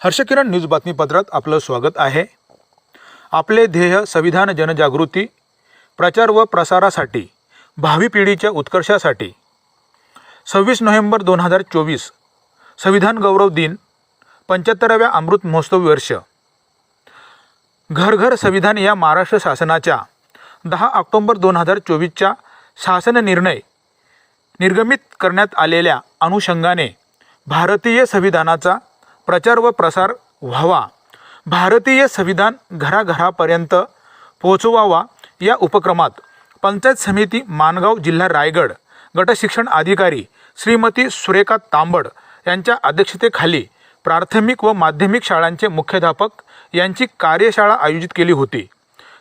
हर्षकिरण news बातमीपत्रात आपलं स्वागत आहे. आपले ध्येय संविधान जनजागृती प्रचार व प्रसारासाठी भावी पिढीच्या उत्कर्षासाठी. सव्वीस नोव्हेंबर दोन हजार चोवीस संविधान गौरव दिन पंच्याहत्तराव्या अमृत महोत्सव वर्ष. घर घर संविधान या महाराष्ट्र शासनाच्या दहा ऑक्टोंबर दोन हजार चोवीसच्या शासन निर्णय निर्गमित करण्यात आलेल्या अनुषंगाने भारतीय संविधानाचा प्रचार व प्रसार व्हावा. भारतीय संविधान घराघरापर्यंत पोहोचवावा या उपक्रमात पंचायत समिती माणगाव जिल्हा रायगड गटशिक्षण अधिकारी श्रीमती सुरेखा तांबड यांच्या अध्यक्षतेखाली प्राथमिक व माध्यमिक शाळांचे मुख्याध्यापक यांची कार्यशाळा आयोजित केली होती.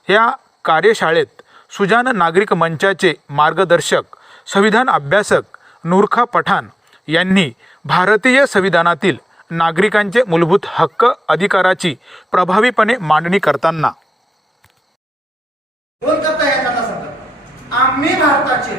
या कार्यशाळेत सुजान नागरिक मंचाचे मार्गदर्शक संविधान अभ्यासक नूरखा पठाण यांनी भारतीय संविधानातील नागरिकांचे मूलभूत हक्क अधिकाराची प्रभावीपणे मांडणी करताना. आम्ही भारताचे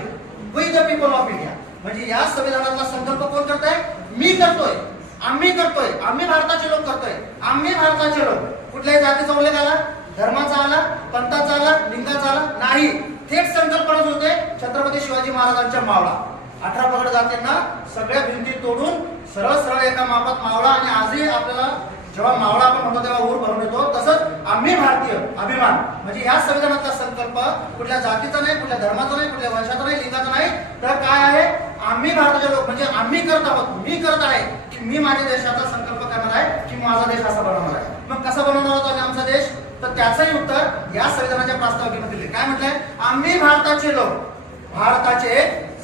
वैध पीपल ऑफ इंडिया म्हणजे या संविधानातला संकल्प कोण करताय? मी करतोय. आम्ही करतोय. आम्ही भारताचे लोक करतोय. आम्ही भारताचे लोक. कुठल्याही जातीचा उल्लेख आला धर्माचा आला पंथाचा आला लिंगाचा आला नाही. थेट संकल्पनाच होते छत्रपती शिवाजी महाराजांच्या मावळा. अठरा पगड जातींना सगळ्या भिंती तोडून सरळ सरळ एका मापात मावळा आणि आजही आपल्याला जेव्हा मावळा आपण म्हणतो तेव्हा ऊर भरून येतो. तसंच आम्ही भारतीय अभिमान. म्हणजे या संविधानातला संकल्प कुठल्या जातीचा नाही कुठल्या धर्माचा नाही कुठल्या वंशाचा नाही लिंगाचा नाही तर काय आहे? आम्ही भारताचे लोक म्हणजे आम्ही करत आहोत मी करत आहे की मी माझ्या देशाचा संकल्प करणार आहे की माझा देश असा बनवणार आहे. मग कसा बनवणार होतो आम्ही आमचा देश? तर त्याचंही उत्तर या संविधानाच्या प्रास्ताविकेमध्ये दिले काय म्हटलंय? आम्ही भारताचे लोक भारताचे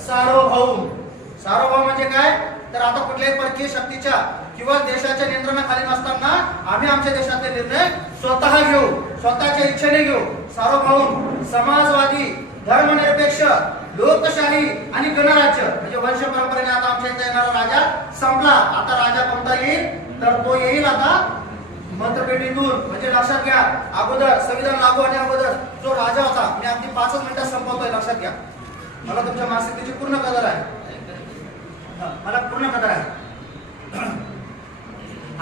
सार्वभौम. सार्वभौम म्हणजे काय? तर आता कुठल्याही परकीय शक्तीच्या किंवा देशाच्या नियंत्रणाखाली नसताना आम्ही आमच्या देशातले निर्णय स्वतः घेऊ स्वतःच्या इच्छेने घेऊ. सार्वभौम समाजवादी धर्मनिरपेक्ष लोकशाही आणि गणराज्य म्हणजे वंश परंपरेने आता आमच्या इथे येणारा राजा संपला. आता राजा कोणता येईल? तर तो येईल आता मतपेटीतून म्हणजे लक्षात घ्या अगोदर संविधान लागू होण्या अगोदर जो राजा होता मी अगदी पाचच मिनिटात संपवतोय लक्षात घ्या. मला तुमच्या मानसिकतेची पूर्ण कदर आहे. मला पूर्ण कदर आहे.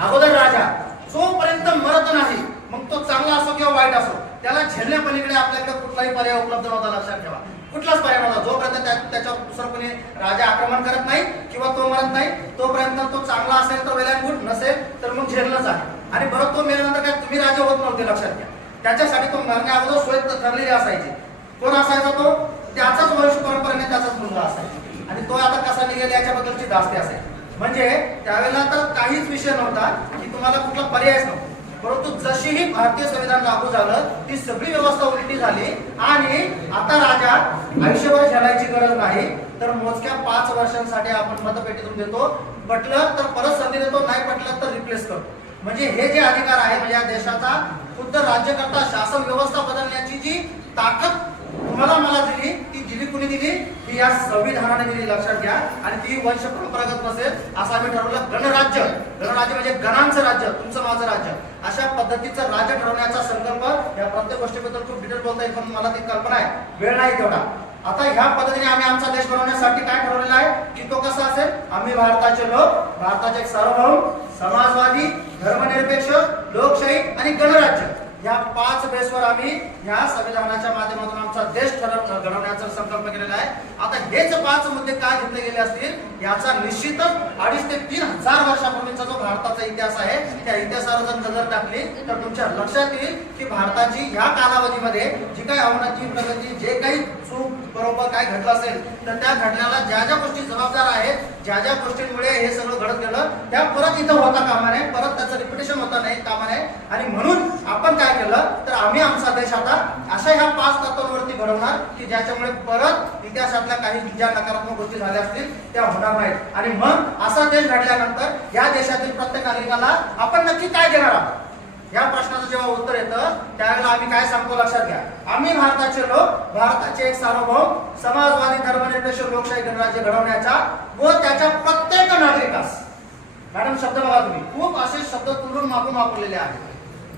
अगोदर राजा जोपर्यंत मरत नाही मग तो चांगला असो किंवा वाईट असो त्याला झेलण्या पलीकडे आपल्याकडे कुठलाही पर्याय उपलब्ध नव्हता लक्षात ठेवा. कुठलाच पर्याय नव्हता. जोपर्यंत त्याच्यावर दुसरं कोणी राजा आक्रमण करत नाही किंवा तो मरत नाही तोपर्यंत तो चांगला असेल तर वेल गुड नसेल तर मग झेलणंच आहे आणि बरं तो मेल्यानंतर काय तुम्ही राजा होत नव्हते लक्षात घ्या. त्याच्यासाठी तो मरण्या अगोदर सोय ठरलेली असायची. कोण असायचा तो? त्याचाच वंश परंपरेने त्याचाच मुलगा असायचा. आणि तो आता कसा निघेल याच्याबद्दलची धास्ती असेल. म्हणजे त्यावेळेला तर काहीच विषय नव्हता की तुम्हाला कुठला पर्यायच नव्हता. परंतु जशीही भारतीय संविधान लागू झालं ती सगळी व्यवस्था उलटी झाली आणि आता राजा आयुष्यभर झेलायची गरज नाही. तर मोजक्या पाच वर्षांसाठी आपण मतपेटीतून देतो. पटलं तर परत संधी देतो नाही पटलं तर रिप्लेस करतो. म्हणजे हे जे अधिकार आहे म्हणजे या देशाचा खुद्द राज्यकर्ता शासन व्यवस्था बदलण्याची जी ताकद तुम्हाला मला दिली दिली कुणी या संविधानाने दिली लक्षात घ्या. आणि ती वंश परंपरागत नसेल असं आम्ही ठरवलं गणराज्य. गणराज्य म्हणजे गणांचं राज्य तुमचं माझं राज्य. अशा पद्धतीचं राज्य ठरवण्याचा संकल्प या प्रत्येक गोष्टीबद्दल खूप डिटेल बोलता येईल पण मला ती कल्पना आहे. वेळ नाही तेवढा. आता ह्या पद्धतीने आम्ही आमचा देश बनवण्यासाठी काय ठरवलेला आहे? की तो कसा असेल? आम्ही भारताचे लोक भारताचे एक सार्वभौम समाजवादी धर्मनिरपेक्ष लोकशाही आणि गणराज्य या पाच बेसवर आम्ही या संविधानाच्या माध्यमातून आमचा देश ठरव घडवण्याचा संकल्प केलेला आहे. आता हेच पाच मुद्दे काय घेतले गेले असतील याचा निश्चितच अडीच ते तीन हजार वर्षापूर्वीचा जो भारताचा इतिहास आहे त्या इतिहासावर जर नजर टाकली तर तुमच्या लक्षात येईल की भारताची या कालावधीमध्ये जी काही अवनती प्रगती जे काही चूक बरोबर काय घडलं असेल तर त्या घडण्याला ज्या ज्या गोष्टी जबाबदार आहेत ज्या ज्या गोष्टींमुळे हे सगळं घडत होतं त्या परत इथं होता कामा नये परत त्याचं रिपिटेशन होता नाही कामा नये आणि म्हणून आपण काय केलं तर आम्ही आमचा देश आता अशा ह्या पाच तत्वांवरती घडवणार की ज्याच्यामुळे परत इतिहासातल्या काही ज्या नकारात्मक गोष्टी झाल्या असतील त्या होणार नाहीत. आणि मग असा देश घडल्यानंतर या देशातील प्रत्येक नागरिकाला आपण नक्की काय देणार आहोत? या प्रश्नाचं जेव्हा उत्तर येतं त्यावेळेला आम्ही काय सांगतो लक्षात घ्या. आम्ही भारताचे लोक भारताचे एक सार्वभौम समाजवादी धर्मनिरपेक्ष लोकशाही गणराज्य घडवण्याचा व त्याच्या प्रत्येक नागरिकास मॅडम शब्द बघा तुम्ही. खूप असे शब्द तुलून मागून वापरलेले आहेत.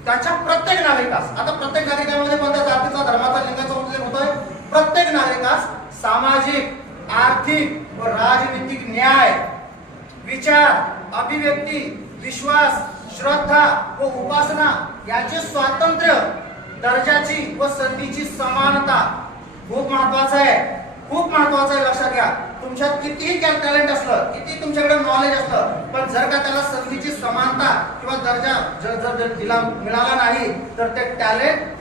त्याच्या प्रत्येक नागरिकास आता प्रत्येक नागरिकांमध्ये कोणत्या जातीचा धर्माचा लिंगाचा उल्लेख होतोय? प्रत्येक नागरिकास सामाजिक आर्थिक व राजनीतिक न्याय विचार अभिव्यक्ती विश्वास श्रद्धा व उपासना याचे स्वातंत्र्य दर्जाची व संधीची समानता खूप महत्वाचं आहे. खूप महत्वाचं आहे लक्षात घ्या. तुमच्यात कितीही टॅलेंट असलं किती तुमच्याकडे नॉलेज असलं पण जर का त्याला संधीची समानता किंवा दर्जा जर जर दिला मिळाला नाही तर ते टॅलेंट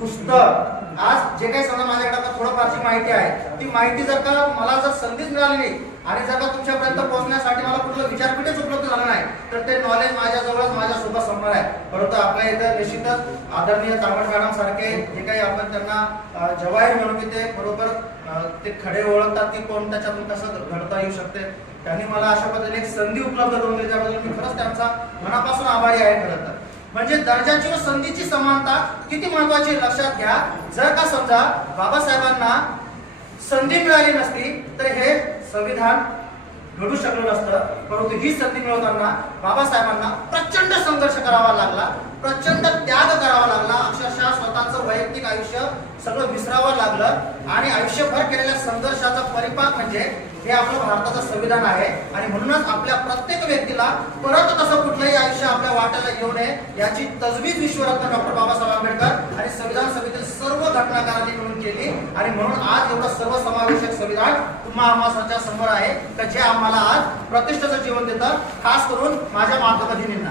पुस्तक आज जे काही समजा माझ्याकडे आता थोडंफारची माहिती आहे ती माहिती जर का मला जर संधीच मिळाली नाही आणि जर का तुमच्यापर्यंत पोहोचण्यासाठी मला कुठलं विचारपीठच उपलब्ध झालं नाही तर ते नॉलेज माझ्याजवळच माझ्यासोबत संपणार आहे. परंतु आपल्या इथं निश्चितच आदरणीय तामट मॅडम सारखे जे काही आपण त्यांना जवाहीर म्हणू की ते बरोबर ते खडे ओळखतात की कोण त्याच्यातून कसं घडता येऊ शकते. त्यांनी मला अशा पद्धतीने एक संधी उपलब्ध करून दिली त्याबद्दल मी खरंच त्यांचा मनापासून आभारी आहे खरं तर. म्हणजे दर्जाची व संधीची समानता किती महत्वाची लक्षात घ्या. जर का समजा बाबासाहेबांना संधी मिळाली नसती तर हे संविधान घडू शकलं नसतं. परंतु ही संधी मिळवताना बाबासाहेबांना प्रचंड संघर्ष करावा लागला. प्रचंड त्याग करावा लागला. अक्षरशः स्वतःचं वैयक्तिक आयुष्य सगळं विसरावं लागलं. आणि आयुष्यभर केलेल्या संघर्षाचा परिपाक म्हणजे हे आपलं भारताचं संविधान आहे. आणि म्हणूनच आपल्या प्रत्येक व्यक्तीला परत तसं कुठलंही आयुष्य आपल्या वाट्याला येऊ नये याची तजवीज विश्वरत्न डॉक्टर बाबासाहेब आंबेडकर आणि संविधान सभेतील सर्व घटनाकारांनी मिळून केली. आणि म्हणून आज एवढं सर्वसमावेशक संविधान तुम्हा आम्हाच्या समोर आहे. तर जे आम्हाला आज प्रतिष्ठेचं जीवन देतं खास करून माझ्या मातृभगिनींना